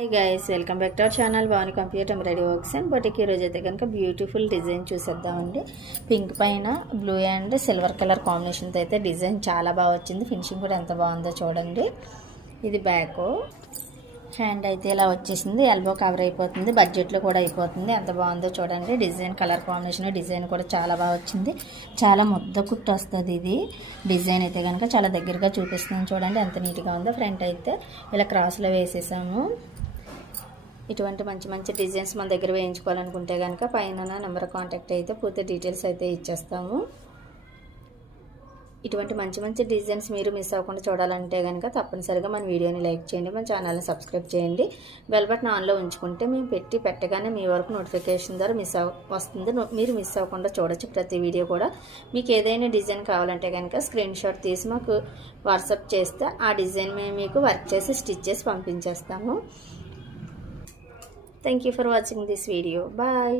Hi guys, welcome back to our channel Bhavani computer embroidery works and but ఈ రోజు అయితే కనుక బ్యూటిఫుల్ డిజైన్ చూసేద్దామండి. పింక్ పైన బ్లూ అండ్ సిల్వర్ కలర్ కాంబినేషన్తో అయితే డిజైన్ చాలా బాగా వచ్చింది. ఫినిషింగ్ కూడా ఎంత బాగుందో చూడండి. ఇది బ్యాక్ హ్యాండ్ అయితే ఇలా వచ్చేసింది. ఎల్బో కవర్ అయిపోతుంది, బడ్జెట్లో కూడా అయిపోతుంది. ఎంత బాగుందో చూడండి. డిజైన్ కలర్ కాంబినేషన్ డిజైన్ కూడా చాలా బాగా వచ్చింది. చాలా ముద్ద కుట్టు వస్తుంది. ఇది డిజైన్ అయితే కనుక చాలా దగ్గరగా చూపిస్తున్నాను చూడండి ఎంత నీట్గా ఉందో. ఫ్రంట్ అయితే ఇలా క్రాస్లో వేసేసాము. ఇటువంటి మంచి మంచి డిజైన్స్ మన దగ్గర వేయించుకోవాలనుకుంటే కనుక పైన నెంబర్ కాంటాక్ట్ అయితే పూర్తి డీటెయిల్స్ అయితే ఇచ్చేస్తాము. ఇటువంటి మంచి మంచి డిజైన్స్ మీరు మిస్ అవ్వకుండా చూడాలంటే కనుక తప్పనిసరిగా మన వీడియోని లైక్ చేయండి, మన ఛానల్ని సబ్స్క్రైబ్ చేయండి. బెల్ బటన్ ఆన్లో ఉంచుకుంటే మేము పెట్టగానే మీ వరకు నోటిఫికేషన్ ద్వారా వస్తుంది. మీరు మిస్ అవ్వకుండా చూడొచ్చు ప్రతి వీడియో కూడా. మీకు ఏదైనా డిజైన్ కావాలంటే కనుక స్క్రీన్ షాట్ తీసి మాకు వాట్సాప్ చేస్తే ఆ డిజైన్ మేము మీకు వర్క్ చేసి స్టిచ్ చేసి పంపించేస్తాము. Thank you for watching this video. Bye.